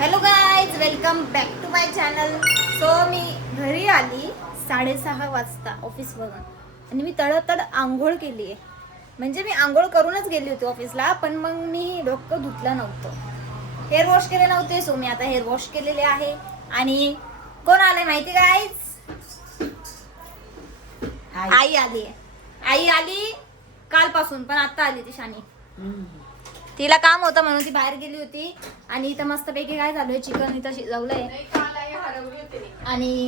Hello guys, welcome back to my channel. So मी घरी आली 6:30 वाजता ऑफिसवरून आणि मी तडतड आंघोळ केली आहे. म्हणजे मी आंघोळ करूनच गेली होती ऑफिसला, पण मग मी डोकं धुतलं नव्हतं, हेअर वॉश केले नव्हते. सो मी आता हेअर वॉश केलेले आहे. आणि कोण आलंय माहिती गाईज? आई आली. आई आली कालपासून, पण आता आली ती शानी. तिला काम होतं म्हणून ती बाहेर गेली होती. आणि इथं मस्तपैकी काय झालंय, चिकन इथं शिजवलंय आणि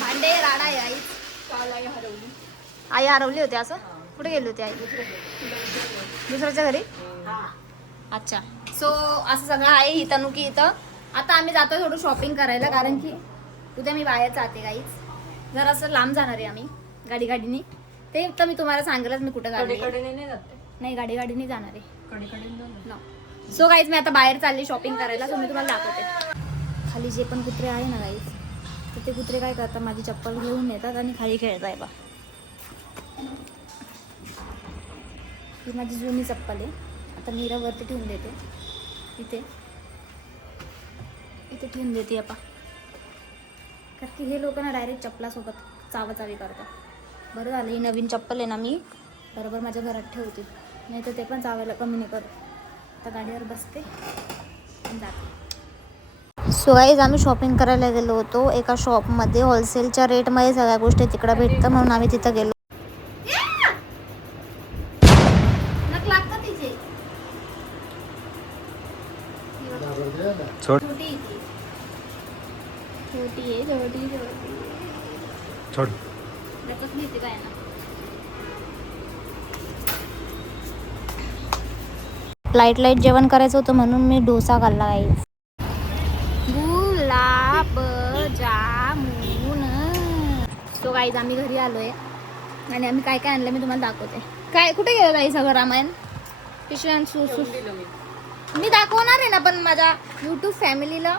भांडे राडा आहे. आई हरवली होती. असं कुठे गेली होती आई? दुसऱ्याच्या घरी. अच्छा. सो असं सगळं आहे इथं की इथं. आता आम्ही जातो थोडं शॉपिंग करायला, कारण की उद्या मी बाहेर जाते गाईच. जरा असं लांब जाणार आहे आम्ही गाडीने. ते तर मी तुम्हाला सांगेलच मी कुठं नाही गाडीने जाणार आहे. सो गाईज मी आता बाहेर चालली शॉपिंग करायला. सो मी तुम्हाला दाखवते. खाली जे पण कुत्रे आहे ना गाईज, तर ते कुत्रे काय करतात, माझी चप्पल घेऊन येतात आणि खाली खेळत आहे बा. ही माझी जुनी चप्पल आहे. आता मी वरती ठेवून देते. इथे ठेवून देते आपा, कारण की हे लोक ना डायरेक्ट चप्पलासोबत चावाचावी करतात. बरं झालं ही नवीन चप्पल आहे ना, मी बरोबर माझ्या घरात ठेवते, नाही तर ते पण चावायला कमी नाही करत. आता गाडीवर बसते आणि जाते. सो गाईज आम्ही शॉपिंग करायला गेलो होतो एका शॉपमध्ये. होलसेलच्या रेटमध्ये सगळ्या गोष्टी तिकडं भेटतं, म्हणून आम्ही तिथं गेलो. लाईट जेवण करायचं होतं म्हणून मी डोसा खाल्ला आहे. गुलाब जामुन. सो गाईज आम्ही घरी आलोय आणि आम्ही काय काय आणलं मी तुम्हाला दाखवते. काय कुठे गेलं गाई सगळं रामायण पिशव्यान सुसू मी दाखवणार आहे ना, पण माझ्या यूट्यूब फॅमिलीला.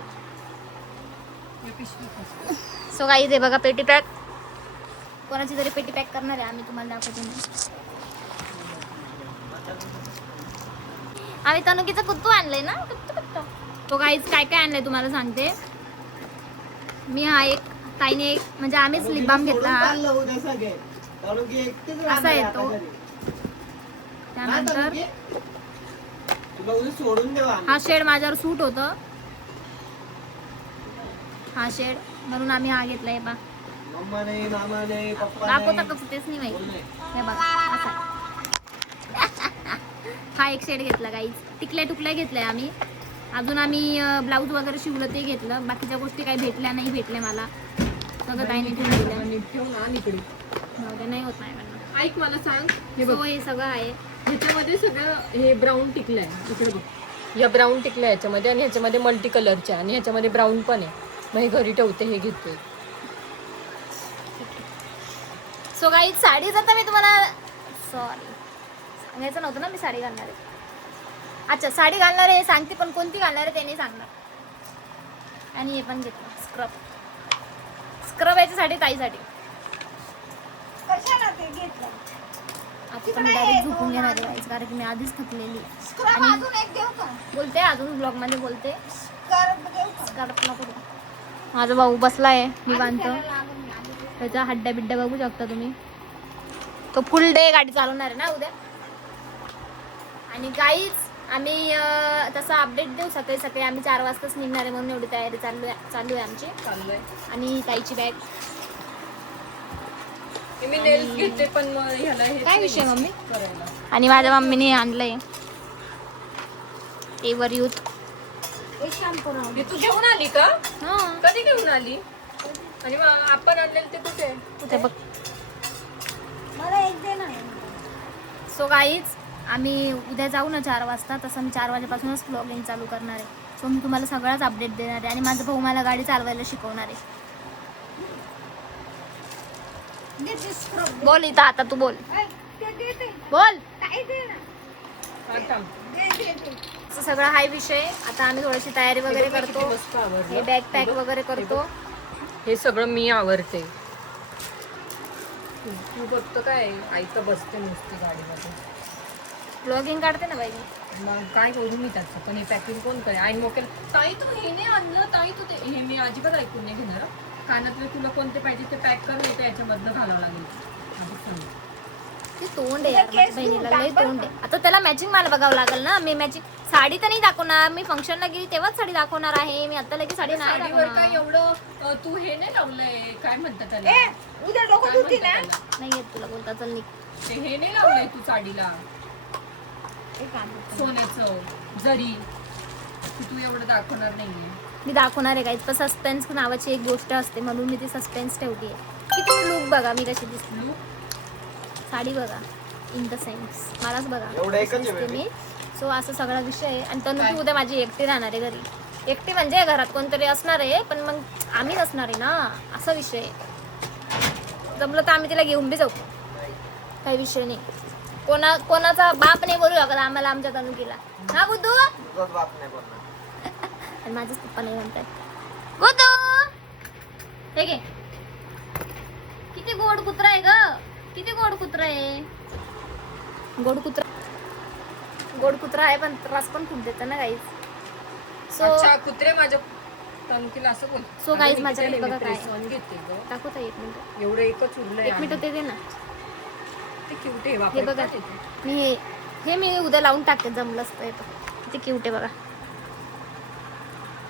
सो गाईज हे बघा पेटी पॅक. कोणाची तरी पेटी पॅक करणार आहे आम्ही, तुम्हाला दाखवते. आम्ही तनुकीचं कुत्तू आणलंय ना, कुत्तू. तो गाईज काय काय आणलंय तुम्हाला सांगते मी. हा एक ताईने एक, म्हणजे आम्हीच लिप बाम घेतला हा, असा येतो. त्यानंतर हा शेड माझ्यावर सूट होतं, हा शेड, म्हणून आम्ही हा घेतलाय बा. दाखवता कसं तेच नाही माहिती. हे बघा असा हा एक शेड घेतला गाईज. टिकल्या टुकल्या घेतल्या आम्ही. अजून आम्ही ब्लाऊज वगैरे शिवलं ते घेतलं. बाकीच्या गोष्टी काही भेटल्या मला. सगळं काही नाही ठेवून नाही होत नाही मला. ऐक मला सांग, हे सगळं आहे. ह्याच्यामध्ये सगळं हे ब्राऊन टिकलं आहे. इकडे बघ, या ब्राऊन टिकलं ह्याच्यामध्ये, आणि ह्याच्यामध्ये मल्टी कलरच्या, आणि ह्याच्यामध्ये ब्राऊन पण आहे. मग हे घरी ठेवते, हे घेतोय. सो गाईज साडीच आता मी तुम्हाला सांगायचं नव्हतं ना, मी साडी घालणार आहे. अच्छा साडी घालणार आहे सांगते, पण कोणती घालणार आहे ते नाही सांगणार. आणि हे पण घेतलं स्क्रब याच्यासाठी, ताईसाठी. आता मी डायरेक्ट झोपून घेणार आहे, कारण की मी आधीच थकलेली. बोलते अजून ब्लॉग मध्ये बोलते. माझा भाऊ बसलाय निवांत, त्याच्या हड्ड्या बिड्ड्या बघू शकता तुम्ही. तो फुल डे गाडी चालवणार आहे ना उद्या. आणि गाईज आम्ही तसा अपडेट देऊ सकाळी आम्ही 4 वाजताच निघणार आहे, म्हणून एवढी तयारी चालू आहे आमची. आणि ताईची बॅग मी नेल्स घेते, पण ह्याला काय विषय मम्मी. आणि माझ्या मम्मीने आणलंय एवर यूथ. तू घेऊन आली का? हा कधी घेऊन आली? आणि आपण आणलेलं ते कुठे बघ. सो गाईज आम्ही उद्या जाऊ ना 4 वाजता. तसं मी 4 वाजेपासूनच व्लॉगिंग चालू करणार आहे. सो मी तुम्हाला सगळाच अपडेट देणार आहे. आणि माझा भाऊ मला गाडी चालवायला शिकवणार आहे. बोल इथं आता तू बोल. सगळा हाय विषय. आता आम्ही थोडीशी तयारी वगैरे करतो, हे बॅग पॅक वगैरे करतो. हे सगळं मी आवडते. तू फक्त काय ऐकत बसते नुसती गाडीमध्ये. ब्लॉगिंग काढते ना बाई. मग काय करू मी त्याचं, पण हे पॅकिंग कोण करे आणि मोकेल ताई तू हे नाही आणलं, ताई तू ते हे मी अजिबात ऐकून नाही घेणार. कानातले तुला कोणते पाहिजे ते पॅक कर, नाही तर याच्यामधनं घालावं लागेल. आधीच सांगते. ते तोंड आहे यार माझ्या बहिणीला, लय तोंड आहे. आता त्याला मॅचिंग मला बघावं लागेल ना. मी मॅचिंग साडी तर नाही दाखवणार, मी फंक्शनला गेली तेव्हाच साडी दाखवणार आहे. मी आता लगेच साडी नाही साडीवर काय दाखवणार. एवढं तू हे नाही लावलंय, काय म्हणतात त्याला, उद्या डोकं काय दुखी म्हणतात ना. त्याला? नाही येत तुला बोलता, चल निघ. ते हे नाही लावलंय तू साडीला ते काम करतो. सोन्याचं जरी, की तू एवढं दाखवणार नाहीये. मी दाखवणार आहे काय, सस्पेन्स नावाची एक गोष्ट असते म्हणून मी ती सस्पेन्स ठेवली आहे. किती लुक बघा मी कशी दिसते, लूक साडी बघा, इन द सेन्स मलाच बघा एवढं एकच कशी आहे दिसते मी. सो असा सगळा विषय आहे. आणि तनु काय? ती उद्या माझी एकटी राहणार आहे घरी. एकटी म्हणजे घरात कोणतरी असणार आहे, पण मग आम्ही नसणार आहे ना, असा विषय आहे. जमलं तर आम्ही तिला घेऊन बी जाऊ, काही विषय नाही. कोणाचा बाप नाही बोलू शकत आम्हाला आमच्या तनुकीला. हा गुद्दू, तुझाच बाप नाही बोलणार. आणि माझाच पप्पा नाही म्हणतात गुद्दू. हे घे, किती गोड कुत्रा आहे ग, किती गोड कुत्रा आहे. गोड कुत्रा आहे, पण त्रास पण खूप देतं ना गाईज. सो अच्छा कुत्रे माझ्या तनकीला असं बोल. So guys, आणि माझ्याकडे किती बघा काय. press on घेते ग. दाखवता एक मिनिट, एवढं एकच उरलंय. एक मिनिट ते दे ना. ते क्यूट आहे हे वापरतात बघा, ते. मी हे मी उद्या लावून टाकते जमलं असतं. ते क्यूट आहे बघा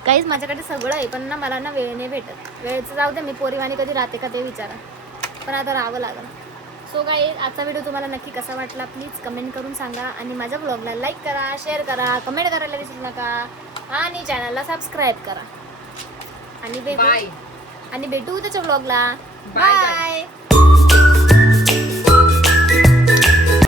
काहीच. माझ्याकडे सगळं आहे, पण ना मला ना वेळ नाही भेटत. वेळेचं जाऊ दे, मी पोरीवाणी कधी राहते का ते विचारा, पण आता राहावं लागलं. सो गाईज, आजचा व्हिडिओ तुम्हाला नक्की कसा वाटला प्लीज कमेंट करून सांगा. आणि माझ्या ब्लॉगला लाईक करा, शेअर करा, कमेंट करायला विसरू नका. आणि चॅनलला सबस्क्राईब करा. आणि बाय. भेटू उद्याच्या ब्लॉगला. Bye, guys. बाय.